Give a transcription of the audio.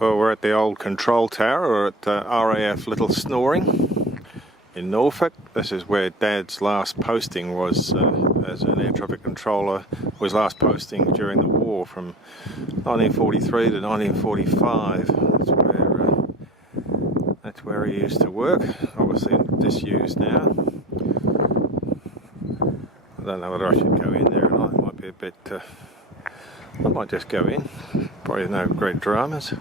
Well, we're at the old control tower, or at RAF Little Snoring in Norfolk. This is where Dad's last posting was as an air traffic controller, was last posting during the war from 1943 to 1945. That's where he used to work, obviously disused now. I don't know whether I should go in there or not. It might be a bit, I might just go in, probably no great dramas.